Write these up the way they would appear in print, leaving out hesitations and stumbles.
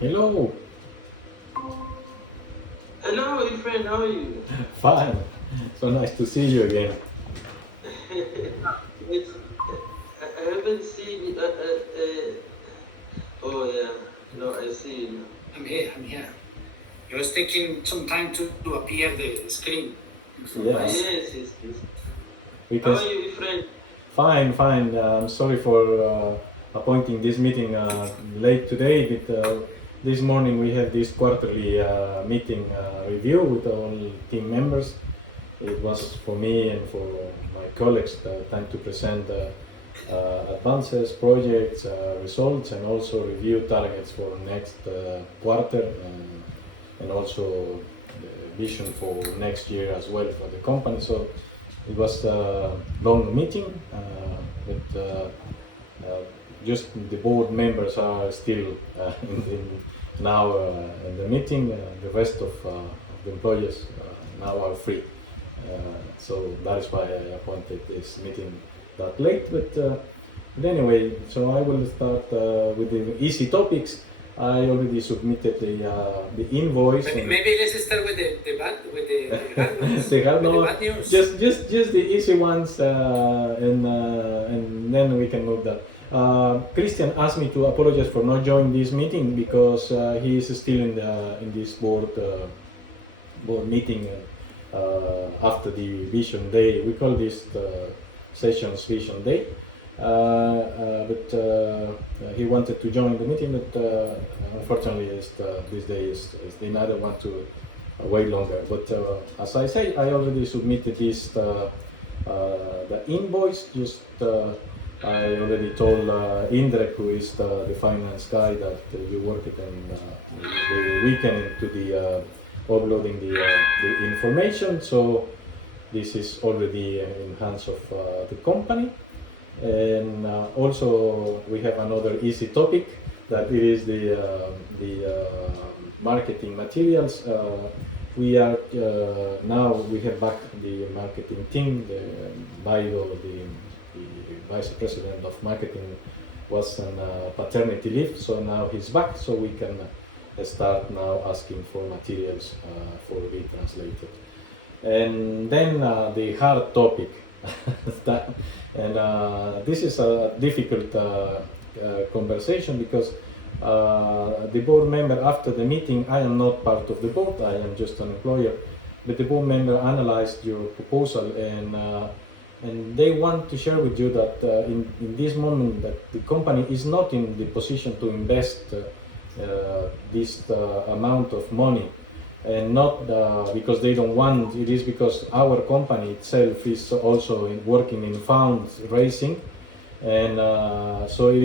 Hello. Hello, my friend. How are you? Fine. So nice to see you again. It's, I haven't seen you. Oh yeah, no, I see you. I'm here. It was taking some time to appear the screen. Yes. Yes. We How can. are you, my friend? Fine. I'm sorry for appointing this meeting late today, but this morning we have this quarterly meeting review with all team members. It was for me and for my colleagues the time to present advances, projects, results, and also review targets for next quarter, and also the vision for next year as well for the company. So it was a long meeting, but just the board members are still now in the meeting. The rest of the employees now are free. So that is why I appointed this meeting that late. But anyway, so I will start with the easy topics. I already submitted the invoice. Maybe let's start with the bad news. The hard With the note, bad news. just the easy ones, and then we can move that. Christian asked me to apologize for not joining this meeting because he is still in this board meeting after the Vision Day. We call this sessions Vision Day. But he wanted to join the meeting, but unfortunately, this day is they neither want to wait longer. But as I say, I already submitted this the invoice. Just I already told Indrek, who is the finance guy, that you worked in the weekend into the uploading the information. So this is already in hands of the company. And also we have another easy topic, that it is the marketing materials. We are now we have back the marketing team. The Baido, the vice president of marketing, was on paternity leave, so now he's back. So we can start now asking for materials for be translated. And then the hard topic. And this is a difficult conversation because the board member, after the meeting, I am not part of the board, I am just an employer, but the board member analyzed your proposal, and they want to share with you that in this moment that the company is not in the position to invest this amount of money, and not because they don't want. It is because our company itself is also working in fundraising, and so it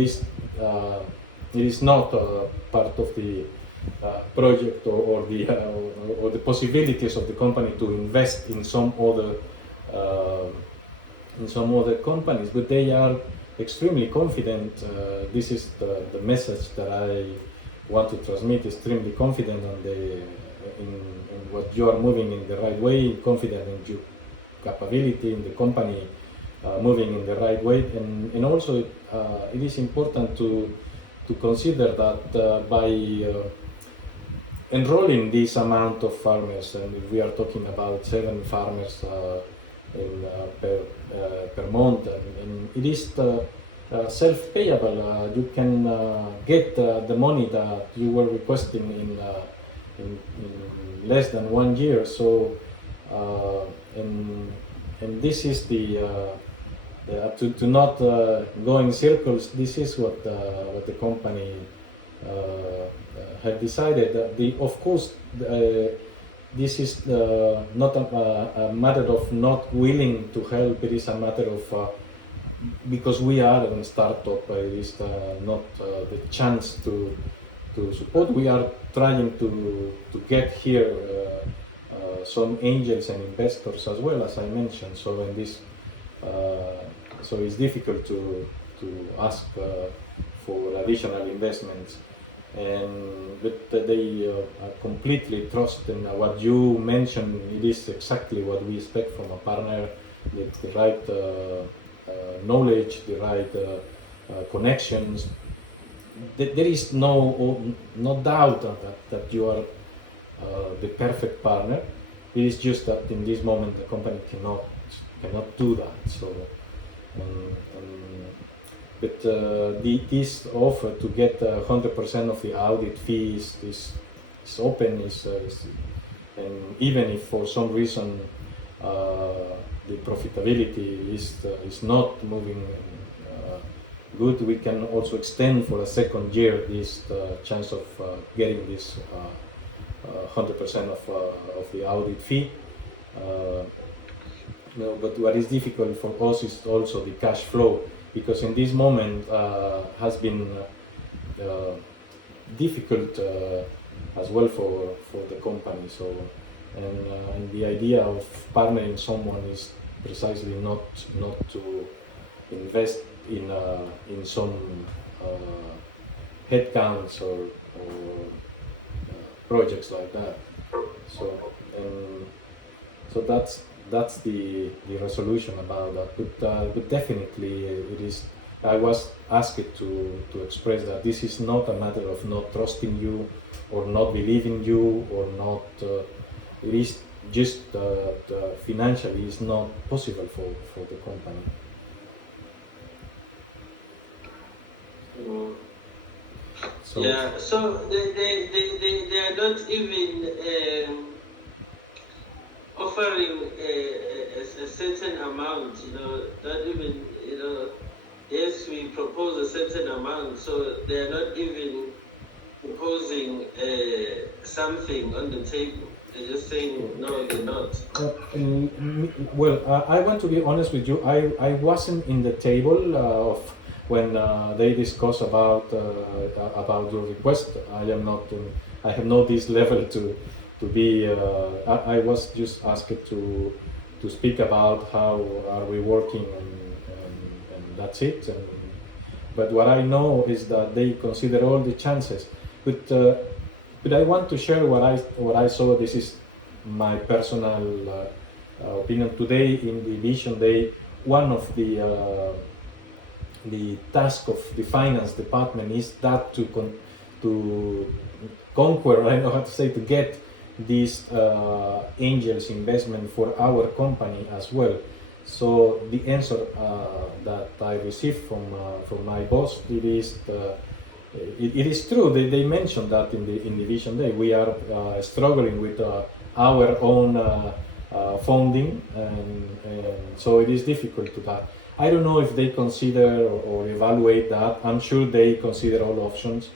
is not part of the project or the possibilities of the company to invest in some other companies, but they are extremely confident. This is the message that I want to transmit. Extremely confident on in what you are moving in the right way, confident in your capability in the company moving in the right way, and also it is important to consider that by enrolling this amount of farmers, and if we are talking about 7 farmers per month, and it is self-payable. You can get the money that you were requesting in less than 1 year. So and this is to not go in circles. This is what the company have decided. Of course, this is not a matter of not willing to help. It is a matter of because we are a startup. It is not the chance to support. We are trying to get here some angels and investors as well, as I mentioned. So in this, so it's difficult to ask for additional investments, but they completely trust in what you mentioned. It is exactly what we expect from a partner, with the right knowledge, the right connections, there is no doubt that you are the perfect partner. It is just that in this moment the company cannot do that. So, but this offer to get 100% of the audit fee is open. And even if for some reason the profitability is not moving good, we can also extend for a second year this chance of getting this 100% of the audit fee. No, but what is difficult for us is also the cash flow, because in this moment has been difficult as well for the company. So, and the idea of partnering someone is precisely not to invest in some headcounts or projects like that. So, so that's the resolution about that. But definitely it is. I was asked to express that this is not a matter of not trusting you or not believing you or not. It is just financially is not possible for the company. So, yeah, so they are not even offering a certain amount, not even, yes, we propose a certain amount, so they are not even proposing something on the table. They're just saying, no, you're not. Well, I want to be honest with you. I wasn't in the table of when they discuss about your request. I am not. I have not this level to be. I was just asked to speak about how are we working, and that's it. But what I know is that they consider all the chances. But I want to share what I saw. This is my personal opinion. Today in the Vision Day, one of the task of the finance department is that to conquer, I know how to say, to get these angels investment for our company as well. So the answer that I received from my boss, it is true. They mentioned that in the Vision Day. We are struggling with our own funding, and so it is difficult to that. I don't know if they consider or evaluate that. I'm sure they consider all options.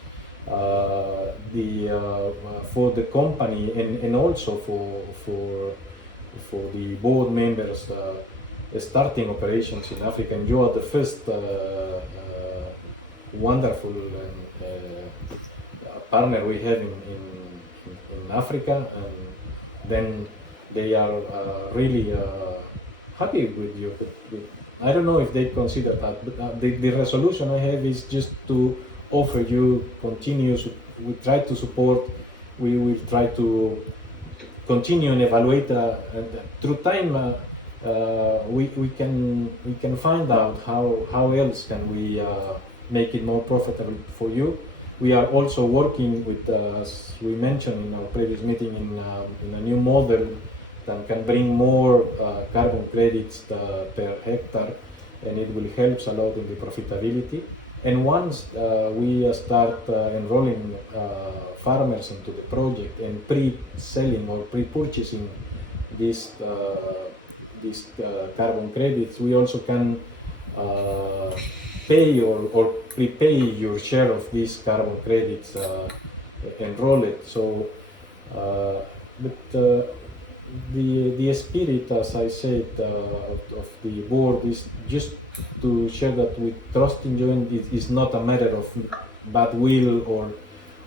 For the company and also for the board members starting operations in Africa. And you are the first wonderful partner we have in Africa, and then they are really happy with you. But I don't know if they consider that, but the resolution I have is just to offer you continuous. We try to support. We will try to continue and evaluate. Through time, we can find out how else can we make it more profitable for you. We are also working with, as we mentioned in our previous meeting, in a new model that can bring more carbon credits per hectare, and it will help a lot in the profitability. And once we start enrolling farmers into the project and pre-selling or pre-purchasing these carbon credits, we also can pay or prepay your share of these carbon credits, enroll it. So, but the spirit, as I said, of the board is just to share that we trust in you, and it is not a matter of bad will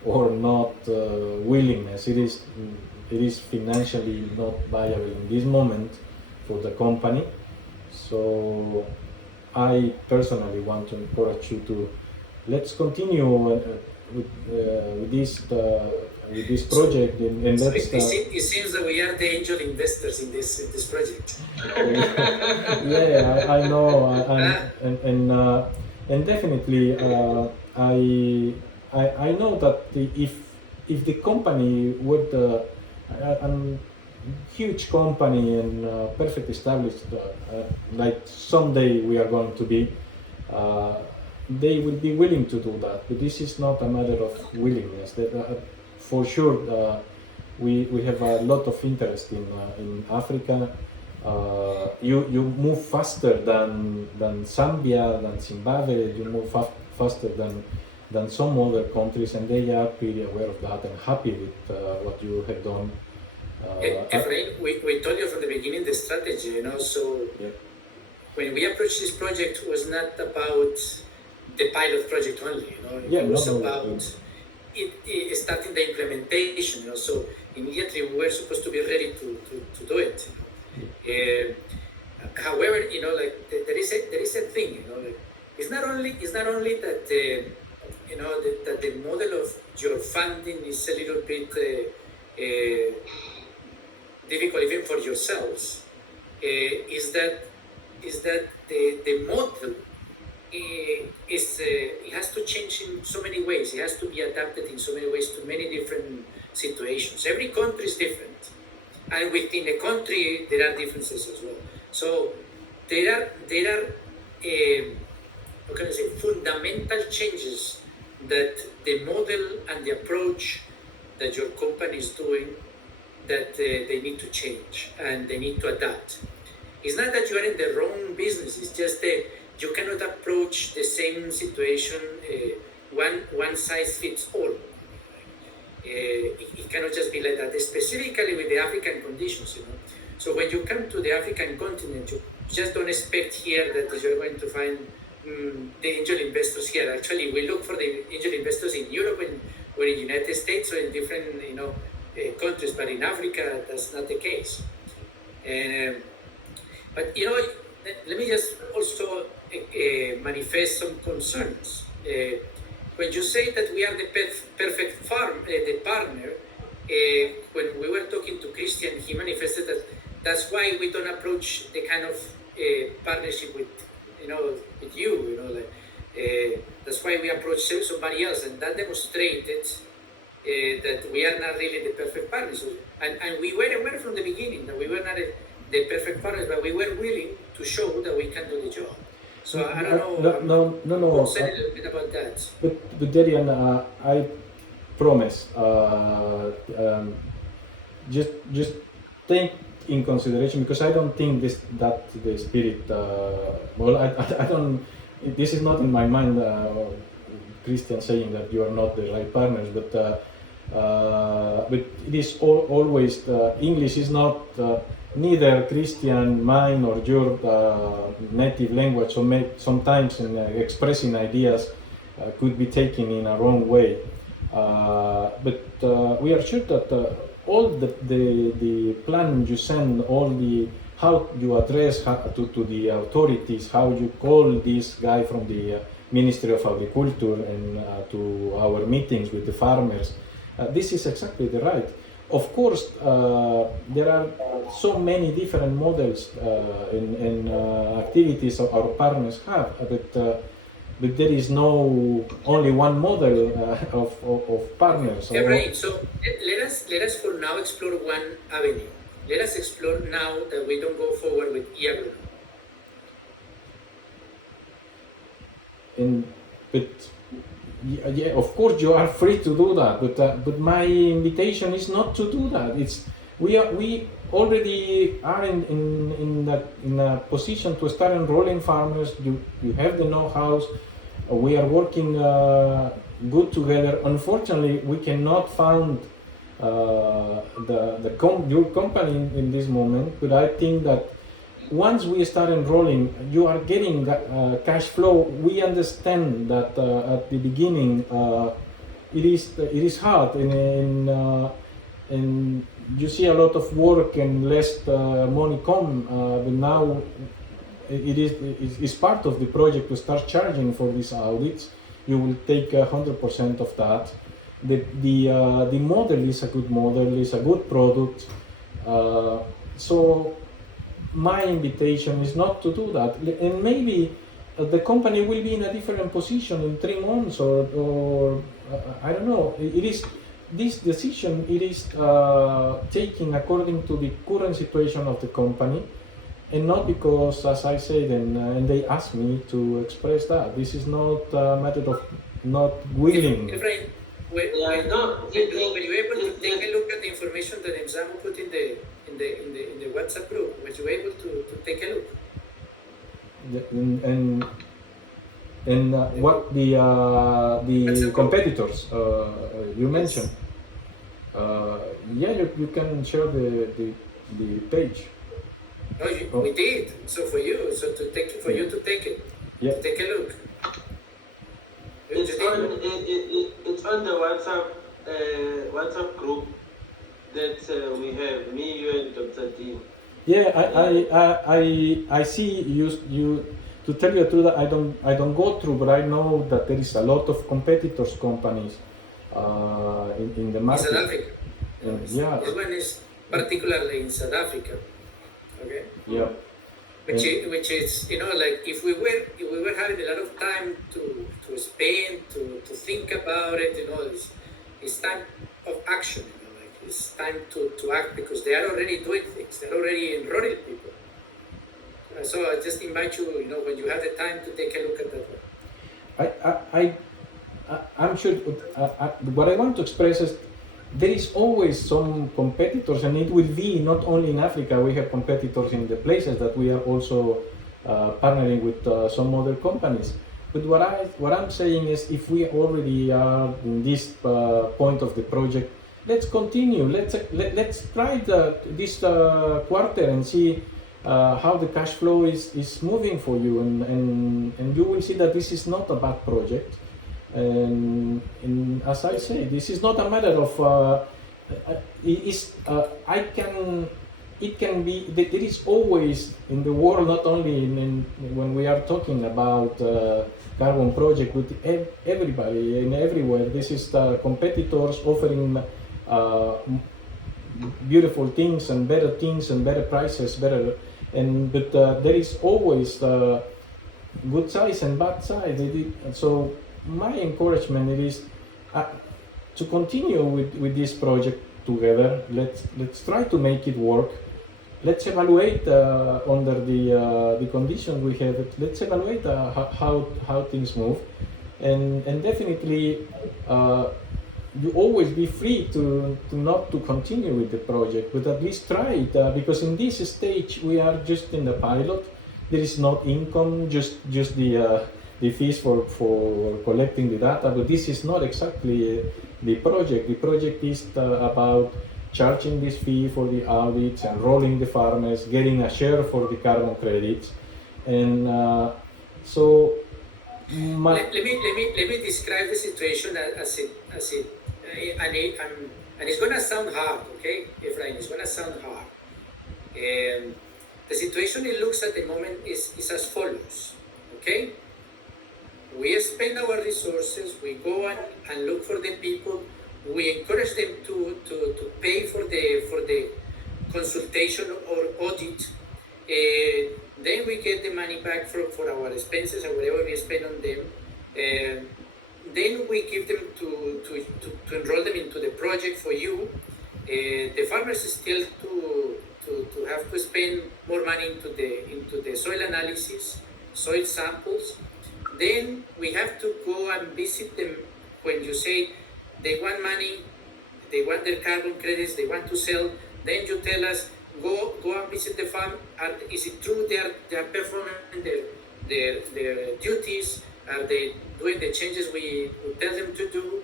or not willingness. It is financially not viable in this moment for the company. So I personally want to encourage you to let's continue with this project, and So let's. it seems that we are the angel investors in this project. Yeah, I know, and definitely I know that if the company would a huge company and perfect established, like someday we are going to be, they will be willing to do that. But this is not a matter of willingness. That for sure we have a lot of interest in Africa. You move faster than Zambia, than Zimbabwe. You move faster than some other countries, and they are pretty aware of that and happy with what you have done. Efrain, we told you from the beginning the strategy, so Yeah. when we approached this project, it was not about the pilot project only, Yeah, it was no, about starting the implementation, so immediately we were supposed to be ready to do it. However, like there is a thing, like it's not only that that the model of your funding is a little bit difficult even for yourselves. Is that the model it has to change in so many ways. It has to be adapted in so many ways to many different situations. Every country is different, and within a country there are differences as well. So there are how can I say, fundamental changes that the model and the approach that your company is doing that they need to change and they need to adapt. It's not that you are in the wrong business. It's just that you cannot approach the same situation one size fits all. It cannot just be like that, specifically with the African conditions. So when you come to the African continent, you just don't expect here that you're going to find the angel investors here. Actually, we look for the angel investors in Europe or in the United States or in different countries, but in Africa that's not the case. But let me just also manifest some concerns. When you say that we are the perfect the partner, when we were talking to Christian, he manifested that that's why we don't approach the kind of partnership with you. That's why we approach somebody else, and that demonstrated that we are not really the perfect partners. And we were aware from the beginning that we were not the perfect partners, but we were willing to show that we can do the job. So I don't know. No. Say a little bit about that. But Darian, I promise. Just take in consideration, because I don't think that the spirit. Well, I don't. This is not in my mind. Christian saying that you are not the right partners, but it is always English is not neither Christian, mine, or your native language. So sometimes in expressing ideas could be taken in a wrong way. But we are sure that all the plan you send, all the how you address to the authorities, how you call this guy from the Ministry of Agriculture and to our meetings with the farmers, this is exactly the right. Of course, there are so many different models and activities our partners have, but there is no only one model of partners. Yeah, right. So let us for now explore one avenue. Let us explore now that we don't go forward with e-agro. But yeah, of course you are free to do that. But my invitation is not to do that. We already are in a position to start enrolling farmers. You have the know-how. We are working good together. Unfortunately, we cannot fund your company in this moment. But I think that once we start enrolling, you are getting cash flow. We understand that at the beginning it is hard, and you see a lot of work and less money come. But now it's part of the project to start charging for these audits. You will take 100% of that. The model is a good model, is a good product. So my invitation is not to do that, and maybe the company will be in a different position in 3 months, or I don't know. It is this decision. It is taken according to the current situation of the company, and not because, as I said, and they asked me to express that. This is not a matter of not willing. Efrain, when you were able to take a look at the information that Emsamu put in the WhatsApp group, were you able to take a look? And what the competitors you mentioned? Yeah, you can share the page. No, we did. So for you, you to take it, yeah. to take a look. It's on the WhatsApp group that we have, me, you, and Dr. D. Yeah, I see you. To tell you the truth, I don't go through, but I know that there is a lot of competitors companies in the market. In South Africa. Yeah. This one is particularly in South Africa. Okay. Yeah. Which is, like if we were having a lot of time to spend, to think about it, it's time of action. Like it's time to act, because they are already doing things. They're already enrolling people. So I just invite you, when you have the time, to take a look at that one. I'm sure what I want to express is there is always some competitors, and it will be not only in Africa. We have competitors in the places that we are also partnering with some other companies. But what I'm saying is, if we already are in this point of the project, let's continue. Let's try this quarter and see how the cash flow is moving for you, and you will see that this is not a bad project. And as I say, this is not a matter of it can be. There is always in the world, not only when we are talking about carbon project, with everybody and everywhere. This is the competitors offering beautiful things and better prices, but there is always good sides and bad sides. So my encouragement is to continue with this project together. Let's try to make it work. Let's evaluate under the conditions we have. Let's evaluate how things move, and definitely you always be free to not to continue with the project, but at least try it, because in this stage we are just in the pilot. There is no income, just the fees for collecting the data, but this is not exactly the project. The project is about charging this fee for the audits, enrolling the farmers, getting a share for the carbon credits, and so. Let me describe the situation as it and it's gonna sound hard, okay, Efrain? It's gonna sound hard. The situation it looks at the moment is as follows, okay? We spend our resources, we go and look for the people, we encourage them to pay for the consultation or audit. Then we get the money back for our expenses or whatever we spend on them. Then we give them to enroll them into the project for you. The farmers still to have to spend more money into the soil analysis, soil samples. Then we have to go and visit them. When you say they want money, they want their carbon credits, they want to sell, then you tell us, go and visit the farm. And is it true they are performing their duties? Are they doing the changes we tell them to do?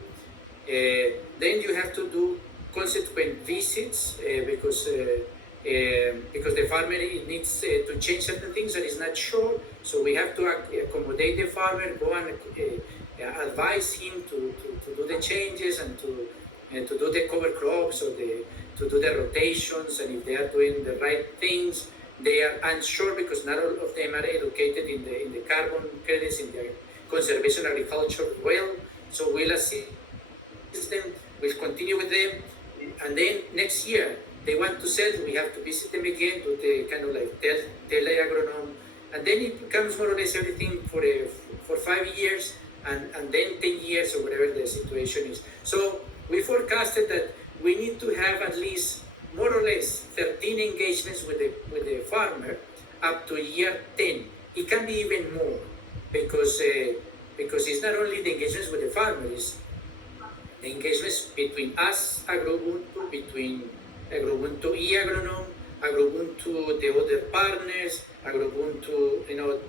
Then you have to do consequent visits because the farmer needs to change certain things that is not sure. So we have to accommodate the farmer, go and advise him to do the changes and to do the cover crops or to do the rotations, and if they are doing the right things. They are unsure because not all of them are educated in the carbon credits, in the conservation agriculture well. So we'll assist them, we'll continue with them, and then next year they want to sell, we have to visit them again, do the kind of like tele agronome and then it becomes more or less everything for 5 years, and then 10 years or whatever the situation is. So we forecasted that we need to have at least more or less 13 engagements with the farmer up to year 10. It can be even more because it's not only the engagements with the farmer, it's the engagements between us, Agrobuntu, between Agrobuntu e-Agronom, Agrobuntu, the other partners, Agrobuntu,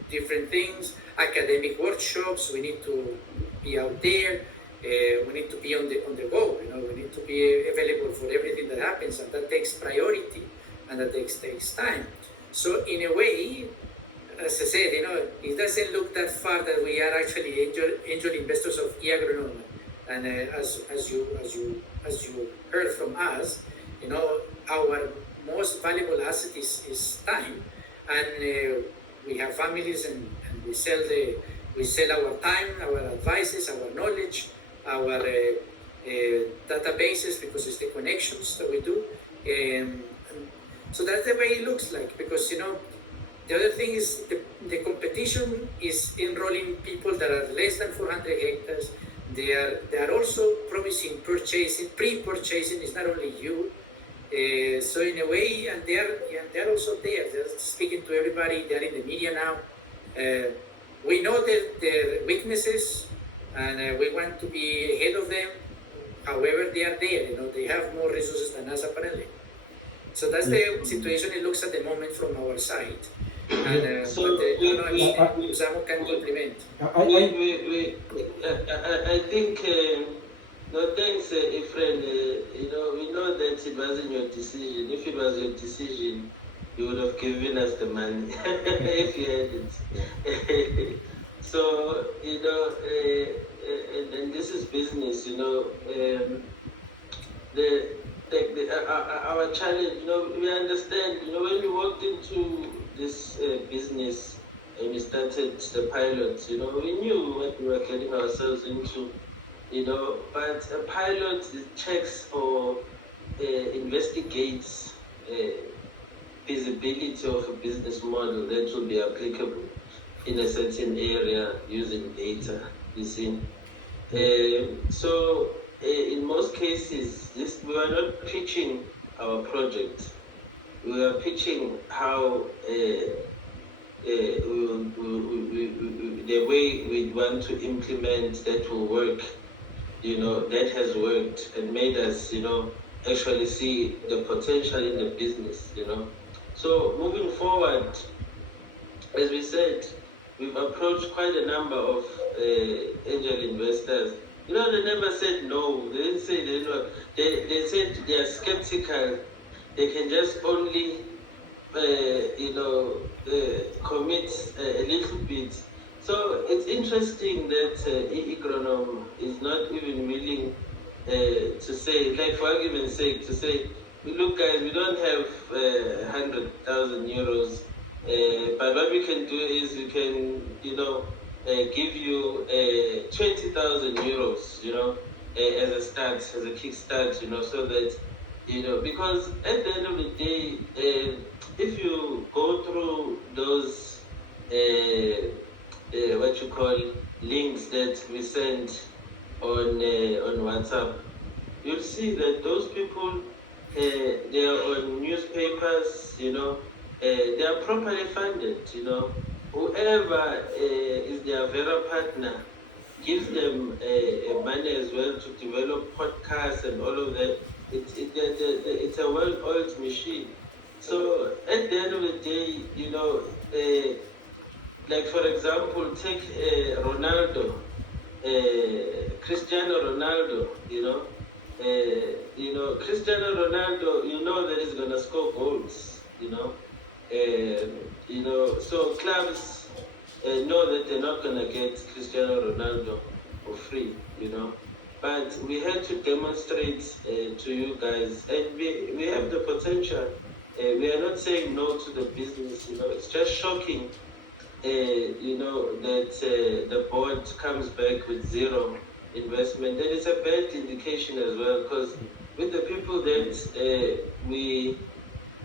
different things, academic workshops. We need to be out there. We need to be on the go. We need to be available for everything that happens, and that takes priority, and that takes time. So in a way, as I said, it doesn't look that far that we are actually angel investors of e-agronomy. And as you heard from us, our most valuable asset is time, and we have families, and we sell our time, our advices, our knowledge, our databases, because it's the connections that we do. And so that's the way it looks like, because the other thing is the competition is enrolling people that are less than 400 hectares. They are also promising pre-purchasing. It's not only you. So in a way, and they're also there. They're speaking to everybody. They're in the media now. We know their weaknesses, and we want to be ahead of them. However, they are there. They have more resources than us, apparently. So that's the situation it looks at the moment from our side. And Usamo can complement. I think, no, thanks, Efren. We know that it wasn't your decision. If it was your decision, you would have given us the money if you had it. So, and this is business, our challenge, we understand, when we walked into this business and we started the pilot, we knew what we were getting ourselves into, but a pilot checks or investigates feasibility of a business model that will be applicable in a certain area using data, you see. So in most cases, we are not pitching our project. We are pitching how the way we want to implement that will work, that has worked and made us, actually see the potential in the business, So moving forward, as we said, we've approached quite a number of angel investors. They never said no. They didn't say they know. They said they are skeptical. They can just only, commit a little bit. So it's interesting that e-agronom is not even willing to say, like for argument's sake, to say, look guys, we don't have 100,000 euros, but what we can do is we can, give you 20,000 euros, as a start, as a kickstart, so that, because at the end of the day, if you go through those, what you call links that we send on WhatsApp, you'll see that those people, they are on newspapers, they are properly funded, whoever is their Vera partner gives them money as well to develop podcasts and all of that. It's a well-oiled machine. So at the end of the day, like for example, take Ronaldo, Cristiano Ronaldo, Cristiano Ronaldo, that he's gonna score goals, so clubs know that they're not gonna get Cristiano Ronaldo for free, But we had to demonstrate to you guys, and we have the potential. We are not saying no to the business, It's just shocking, that the board comes back with zero investment, and it's a bad indication as well, because with the people that we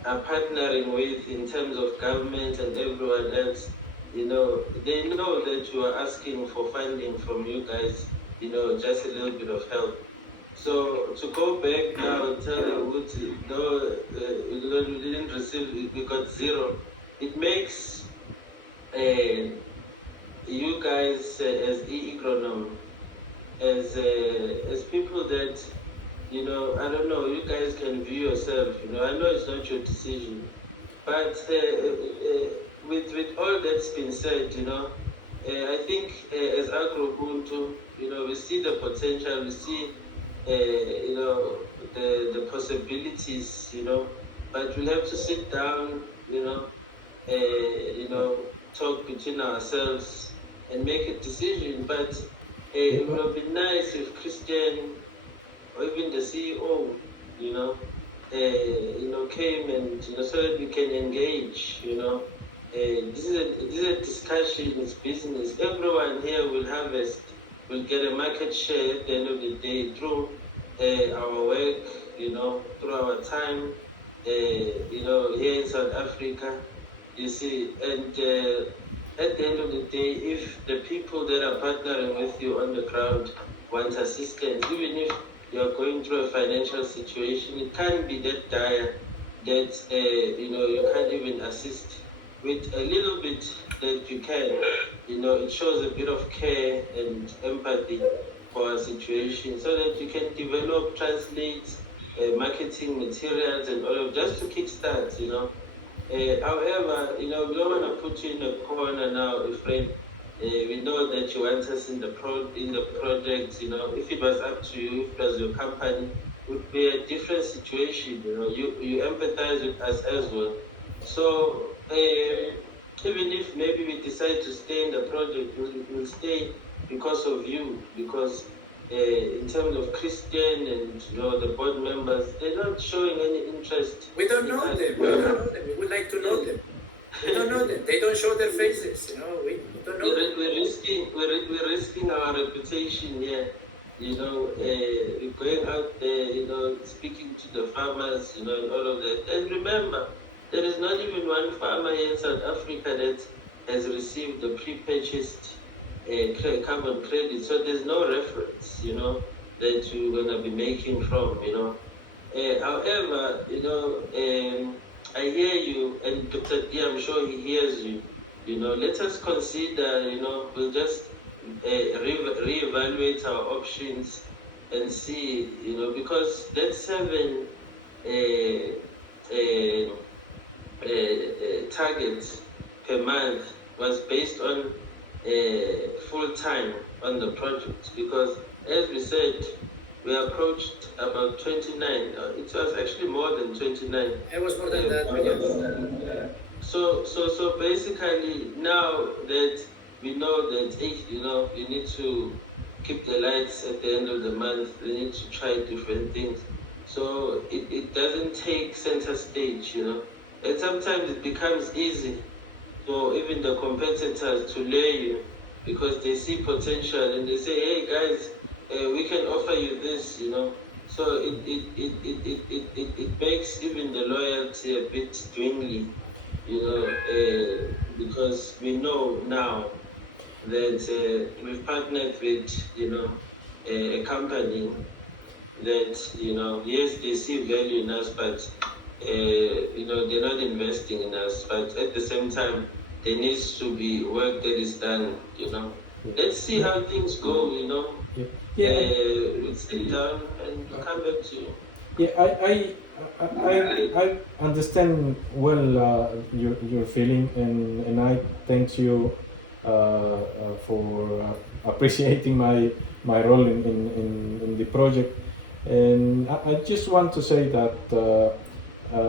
are partnering with in terms of government and everyone else, they know that you are asking for funding from you guys, just a little bit of help. So to go back now and tell them, no, we didn't receive, we got zero, it makes you guys as e-econom, as people that, I don't know, you guys can view yourself, I know it's not your decision, but with all that's been said, I think as AgroBuntu, we see the potential, we see, the possibilities, but we'll have to sit down, talk between ourselves and make a decision. But it would be nice if Christian or even the CEO, came and so that we can engage. This is a discussion. It's business. Everyone here will harvest, will get a market share at the end of the day through our work. Through our time. Here in South Africa, you see, and at the end of the day, if the people that are partnering with you on the ground want assistance, even if you are going through a financial situation, it can't be that dire that you can't even assist. With a little bit that you can, it shows a bit of care and empathy for our situation, so that you can develop, translate marketing materials and all of, just to kickstart, however, we don't want to put you in a corner now, friend. We know that you want us in the project. If it was up to you, if it was your company, it would be a different situation. You empathize with us as well. So even if maybe we decide to stay in the project, we'll stay because of you. Because in terms of Christian and the board members, they're not showing any interest. We don't know them. We don't know them. We would like to know them. We don't know them. They don't show their faces. We don't know them. We're risking our reputation here. We're going out there, speaking to the farmers, and all of that. And remember, there is not even one farmer here in South Africa that has received the pre-purchased carbon credit. So there's no reference, that you're going to be making from, however, I hear you, and Dr. D, I'm sure he hears you. Let us consider, we'll just reevaluate our options and see, because that 7 targets per month was based on full time on the project, because as we said, we approached about 29. It was actually more than 29. It was more than that. So basically, now that we know that you need to keep the lights at the end of the month, we need to try different things. So it doesn't take center stage, and sometimes it becomes easy for even the competitors to lay you, because they see potential and they say, hey guys, we can offer you this, So it makes even the loyalty a bit dwindling, because we know now that we've partnered with, a company that, yes, they see value in us, but they're not investing in us. But at the same time, there needs to be work that is done. Let's see how things go. We'll sit down and come back to you. Yeah, I understand well your feeling, and I thank you for appreciating my role in the project. And I just want to say that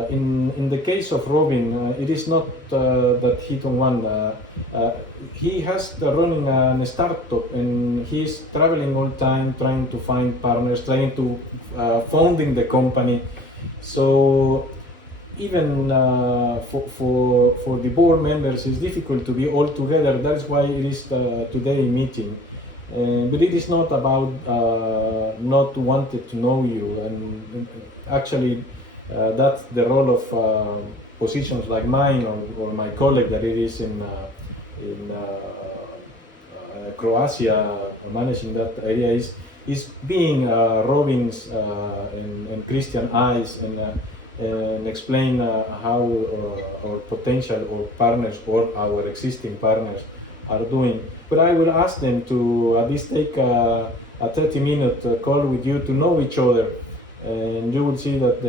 in the case of Robin, it is not that he don't want. He has running a startup, and he's traveling all the time, trying to find partners, trying to founding the company. So even for the board members, it's difficult to be all together. That's why it is today meeting. But it is not about not wanting to know you, and actually that's the role of positions like mine or my colleague, that it is in in Croatia, managing that area, is being Robin's and Christian eyes, and explain how our potential or partners or our existing partners are doing. But I will ask them to at least take a 30-minute call with you to know each other, and you will see that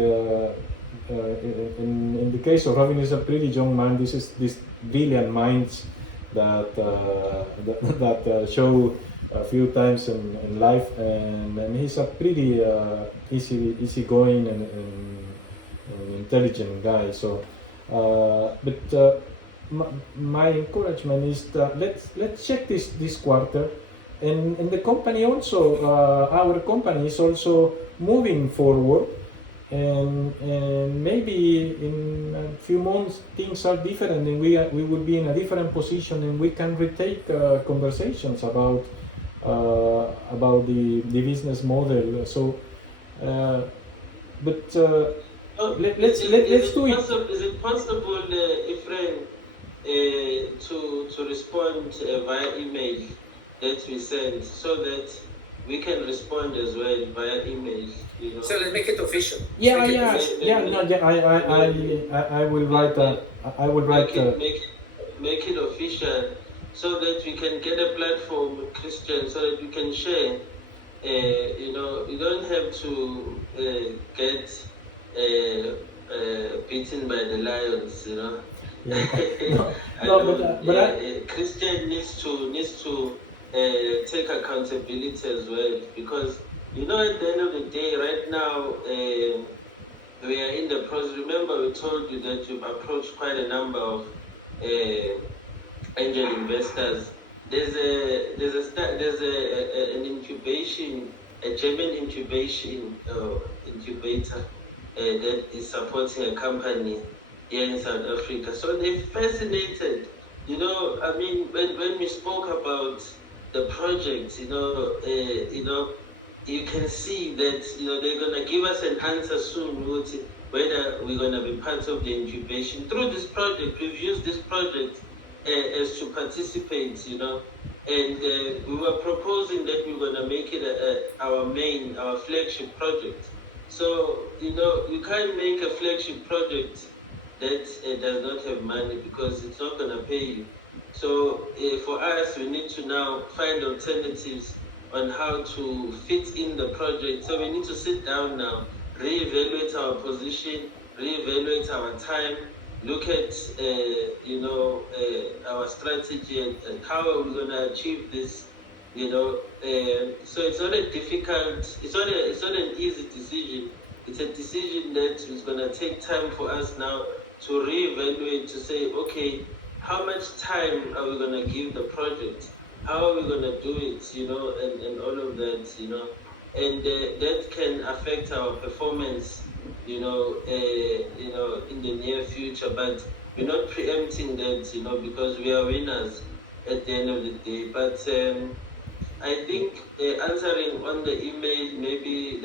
in the case of Robin is a pretty young man. This is this brilliant minds that show a few times in life, and he's a pretty easygoing and intelligent guy. So, my encouragement is that let's check this quarter, and the company also, our company is also moving forward, and maybe in a few months things are different, and we will be in a different position, and we can retake conversations about the business model. So, let's do it. Is it possible, Ephraim, to respond via email that we send, so that we can respond as well via email? You know? So let's make it official. Yeah. I will write. Make it official, so that we can get a platform, Christian, so that we can share. You know, you don't have to get beaten by the lions. You know. Yeah. Christian needs to take accountability as well, because you know, at the end of the day, right now, we are in the process. Remember, we told you that you've approached quite a number of angel investors. There's an incubation, a German incubation incubator that is supporting a company here in South Africa. So they're fascinated. You know, I mean, when we spoke about the project, you can see that, they're going to give us an answer soon whether we're going to be part of the incubation. Through this project, we've used this project as to participate, and we were proposing that we were going to make it our flagship project. So, you can't make a flagship project that does not have money, because it's not going to pay you. So for us, we need to now find alternatives on how to fit in the project. So we need to sit down now, reevaluate our position, reevaluate our time, look at our strategy, and how are we going to achieve this. So it's not a difficult, it's not an easy decision. It's a decision that is going to take time for us now to reevaluate, to say, okay, how much time are we going to give the project? How are we going to do it, and all of that, and that can affect our performance, in the near future. But we're not preempting that, because we are winners at the end of the day. But I think answering on the email, maybe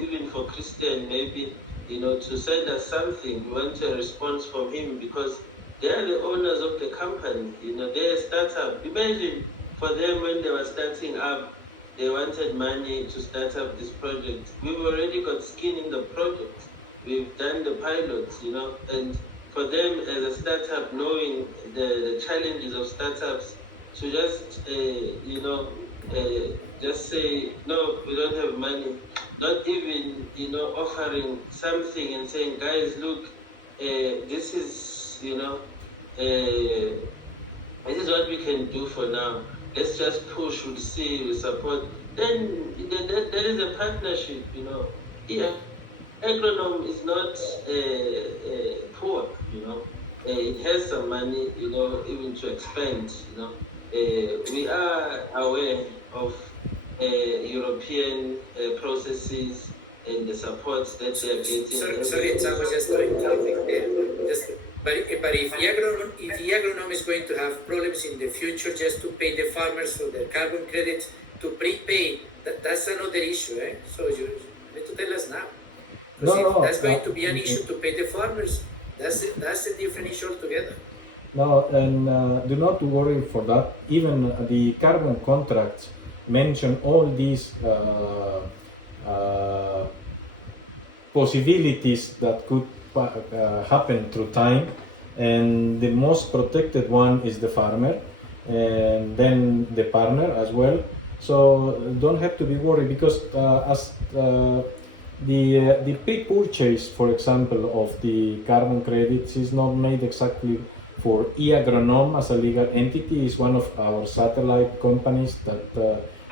even for Christian, maybe, to send us something, we want a response from him, because they are the owners of the company, they're a startup. Imagine for them, when they were starting up, they wanted money to start up this project. We've already got skin in the project. We've done the pilots, and for them as a startup, knowing the challenges of startups, to just, just say, no, we don't have money, not even, offering something and saying, guys, look, this is, this is what we can do for now. Let's just push, we'll see, we'll support. Then there is a partnership, Yeah, Agronome is not poor, it has some money, even to expand, we are aware of European processes and the supports that they are getting. Sorry, I was just trying to but if the agronome is going to have problems in the future just to pay the farmers for their carbon credits, to prepay, that's another issue, eh? So you need to tell us now. Because if that's going to be an issue to pay the farmers, that's a different issue altogether. No, and do not worry for that. Even the carbon contracts mention all these possibilities that could happen through time, and the most protected one is the farmer, and then the partner as well. So don't have to be worried, because as the pre-purchase, for example, of the carbon credits is not made exactly for e-agronom as a legal entity. Is one of our satellite companies that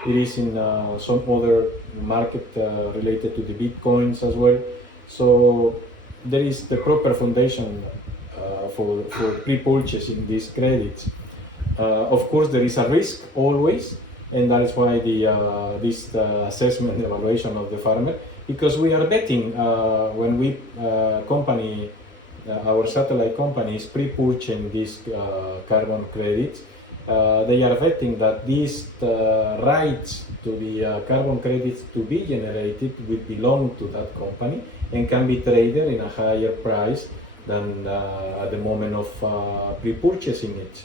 it is in some other market related to the bitcoins as well. So there is the proper foundation for pre-purchasing these credits. Of course, there is a risk always, and that is why this assessment evaluation of the farmer, because we are betting when we company, our satellite company is pre-purchasing these carbon credits. They are betting that these rights to the carbon credits to be generated will belong to that company and can be traded in a higher price than at the moment of pre-purchasing it.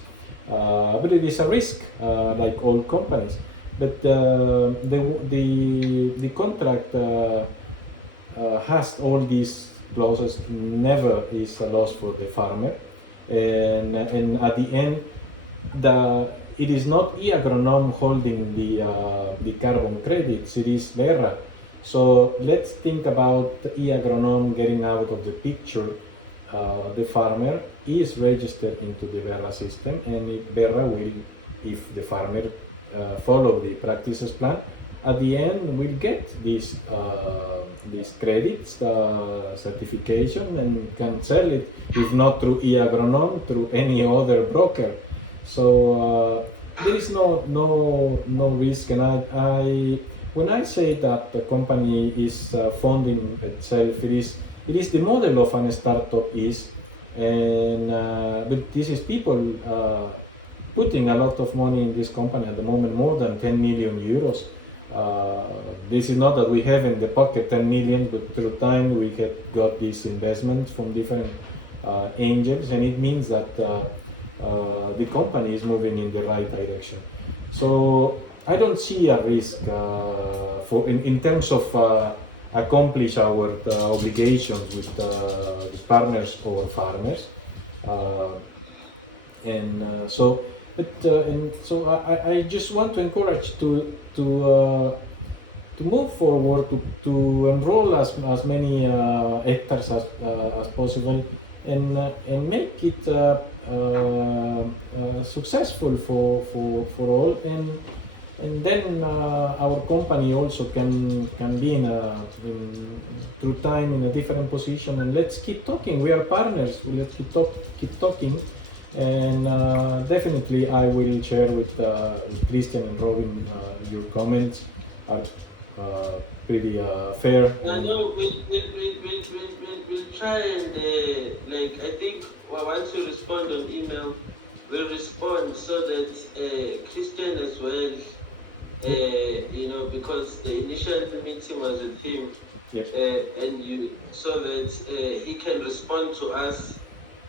But it is a risk, like all companies. But the contract has all these clauses. Never is a loss for the farmer, and at the end, it is not e-agronom holding the carbon credits. It is Berra. So let's think about e-agronom getting out of the picture. The farmer is registered into the Berra system, and Berra will, if the farmer follow the practices plan, at the end will get these credits, certification, and can sell it, if not through e-agronom, through any other broker. So there is no risk, and I when I say that the company is funding itself, it is the model of a startup is, and but this is people putting a lot of money in this company at the moment, more than 10 million euros. This is not that we have in the pocket 10 million, but through time we have got these investments from different angels, and it means that the company is moving in the right direction. So I don't see a risk for in terms of accomplish our obligations with the partners or farmers, and so. I just want to encourage to move forward, to enroll as many hectares as possible, and make it successful for all, and then our company also can be in through time in a different position. And let's keep talking. We are partners. Let's keep talking. And definitely I will share with Christian and Robin. Your comments are pretty fair. I know we'll try and like, I think once you respond on email, we'll respond so that Christian as well, you know, because the initial meeting was with him, Yes. and you, so that he can respond to us.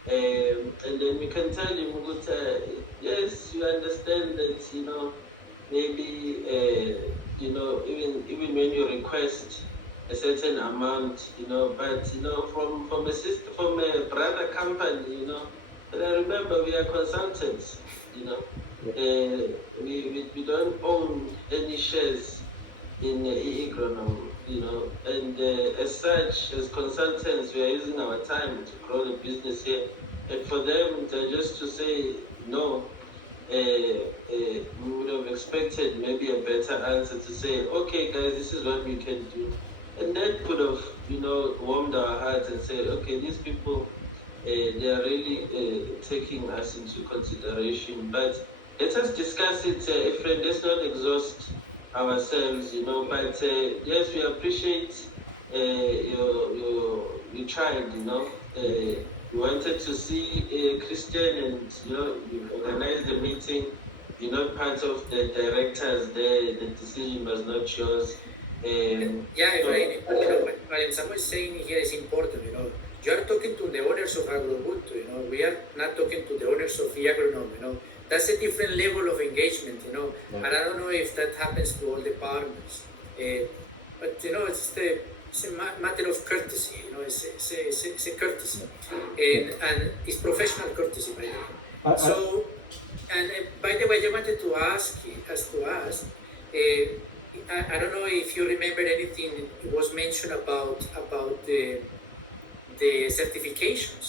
And then we can tell him, yes, you understand that, you know, maybe, you know, even when you request a certain amount, you know, but, you know, from a sister, from a brother company, you know, and I remember we are consultants, you know, we don't own any shares in e-agronom, you know, and as such, as consultants, we are using our time to grow the business here. And for them, just to say no, we would have expected maybe a better answer to say, okay, guys, this is what we can do. And that could have, you know, warmed our hearts and said, okay, these people, they are really taking us into consideration. But let us discuss it, friend. Let's not exhaust ourselves, you know. But yes, we appreciate you tried, you know. You wanted to see Christian, and you know, you organized the meeting. You're not part of the directors there. The decision was not yours. Yeah, so, right. You know, what Samuel is saying here is important. You know, you are talking to the owners of Agrobulto, we are not talking to the owners of the agronome, That's a different level of engagement, Yeah. and I don't know if that happens to all the partners. But, it's a matter of courtesy, it's a courtesy. And it's professional courtesy, by the way. So, and by the way, I wanted to ask I don't know if you remember anything was mentioned about the certifications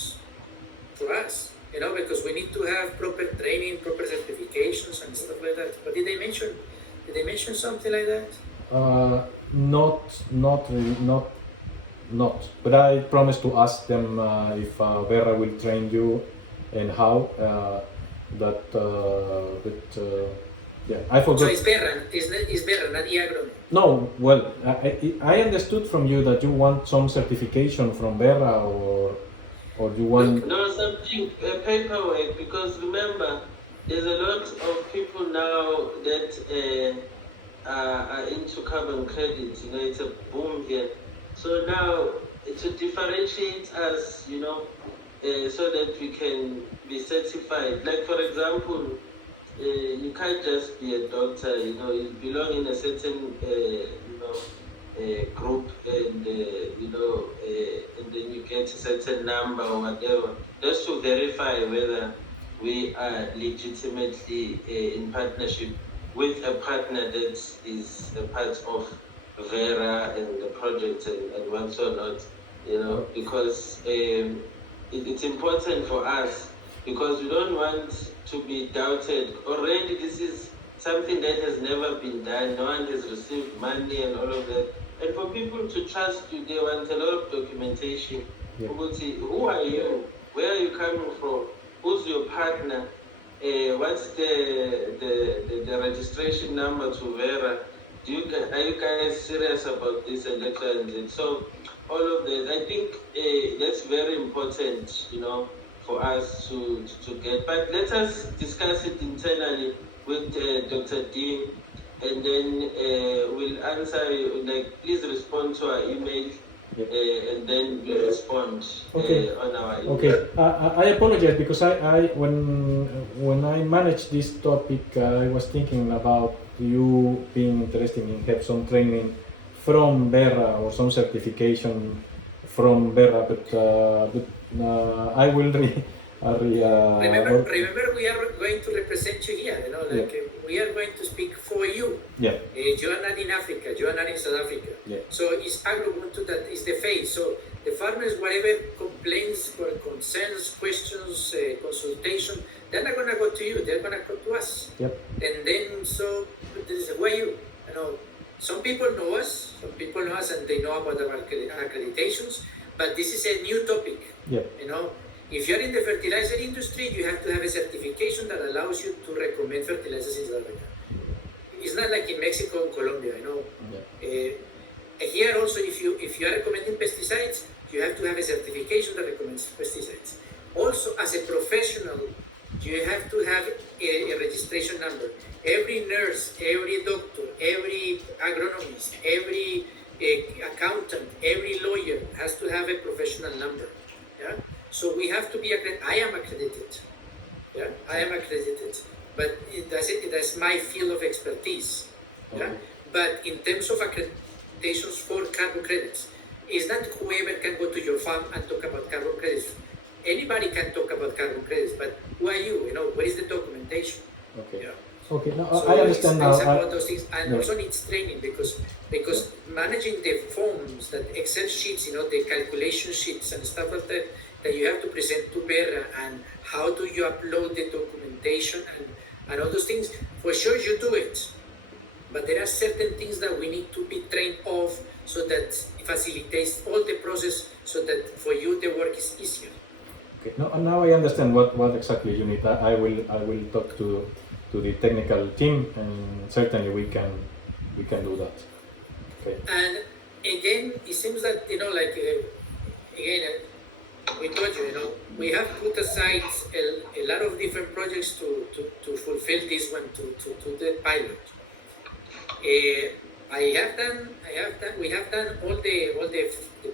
for us, because we need to have proper training, proper certifications and stuff like that. But did they mention something like that? Not really, not. But I promised to ask them if Vera will train you and how. Yeah, I forgot. So it's Vera, not Iagro. No, well, I understood from you that you want some certification from Vera, or you want. No, something paperwork, because remember, there's a lot of people now that are into carbon credits. It's a boom here. So now to differentiate us, so that we can be certified. Like for example, you can't just be a doctor. You belong in a certain group, and and then you get a certain number or whatever, just to verify whether we are legitimately in partnership with a partner that is a part of Vera and the project and whatnot, because it's important for us, because we don't want to be doubted. Already this is something that has never been done. No one has received money and all of that. And for people to trust you, they want a lot of documentation. Yeah. Who are you? Where are you coming from? Who's your partner? What's the registration number to Vera? Are you guys serious about this and that and that? So all of that, I think that's very important, for us to get. But let us discuss it internally with Dr. Dean, and then we'll answer. Please respond to our email. And then we respond on our email. Okay, I apologize because I when I managed this topic, I was thinking about you being interested in have some training from Vera or some certification from Vera, but I will remember we are going to represent you here, we are going to speak for you. Yeah. You are not in Africa, you are not in South Africa. Yeah. So it's Agrobuntu that is the face. So the farmers, whatever complaints or concerns, questions, consultation, they're not going to go to you, they're going to go to us. Yep. And then, so this is where you some people know us, and they know about our accreditations, but this is a new topic. Yeah. If you're in the fertilizer industry, you have to have a certification that allows you to recommend fertilizers in South Africa. It's not like in Mexico and Colombia, Yeah. Here also, if you are recommending pesticides, you have to have a certification that recommends pesticides. Also, as a professional, you have to have a registration number. Every nurse, every doctor, every agronomist, every accountant, every lawyer has to have a professional number. Yeah. So we have to be accredited. I am accredited. Yeah, I am accredited. But that's my field of expertise. Yeah. But in terms of accreditations for carbon credits, it's not whoever can go to your farm and talk about carbon credits. Anybody can talk about carbon credits, but who are you? What is the documentation? Okay. Yeah. Okay. No, So I understand now. it's about those things, and Yeah. also needs training because managing the forms, that Excel sheets, the calculation sheets and stuff like that you have to present to Vera, and how do you upload the documentation and all those things. For sure you do it, but there are certain things that we need to be trained of, so that it facilitates all the process, so that for you the work is easier. Okay. Now I understand what exactly you need. I will talk to the technical team, and certainly we can do that. Okay. And again, it seems that we told you, we have put aside a lot of different projects to fulfill this one, to the pilot. We have done all the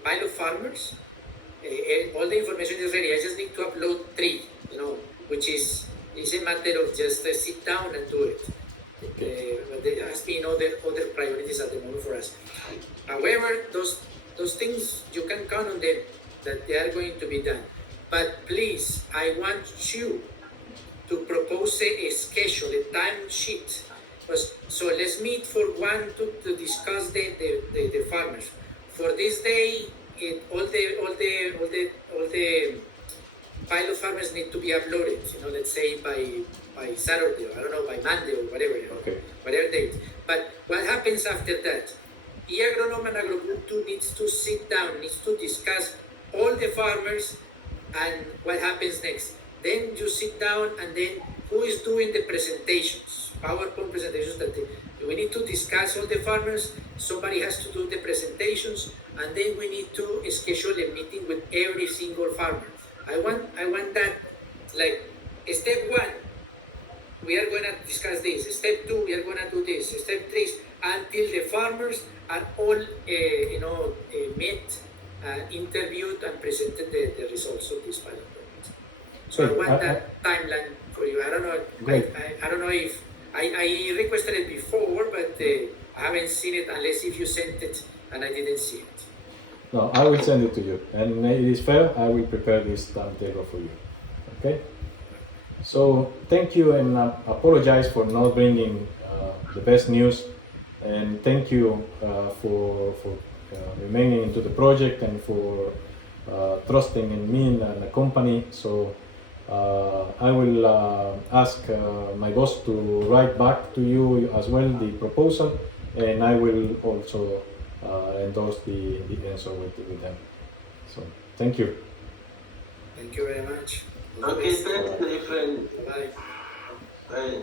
pilot farmers. all the information is ready. I just need to upload 3, which is a matter of just sit down and do it. But there has been other priorities at the moment for us. However, those things, you can count on them, that they are going to be done. But please, I want you to propose a schedule, a time sheet. So let's meet for one to discuss the farmers. For this day, all the pilot farmers need to be uploaded. Let's say by Saturday, or I don't know, by Monday or whatever. Whatever date. But what happens after that? E-Agronome and Agrogroup 2 needs to sit down, needs to discuss all the farmers and what happens next. Then you sit down, and then who is doing the presentations, PowerPoint presentations, that we need to discuss all the farmers, somebody has to do the presentations, and then we need to schedule a meeting with every single farmer. I want that, like, step 1, we are going to discuss this. Step 2, we are going to do this. Step 3, until the farmers are all, met, interviewed, and presented the results of this pilot program. So I want that timeline for you. I don't know. I don't know if I requested it before, but I haven't seen it unless if you sent it and I didn't see it. No, I will send it to you, and it is fair. I will prepare this timetable for you. Okay. So thank you, and apologize for not bringing the best news, and thank you for remaining into the project and for trusting in me and the company. So I will ask my boss to write back to you as well the proposal, and I will also endorse the answer with them. So thank you. Thank you very much. Okay, thanks, my friend. Bye. Bye.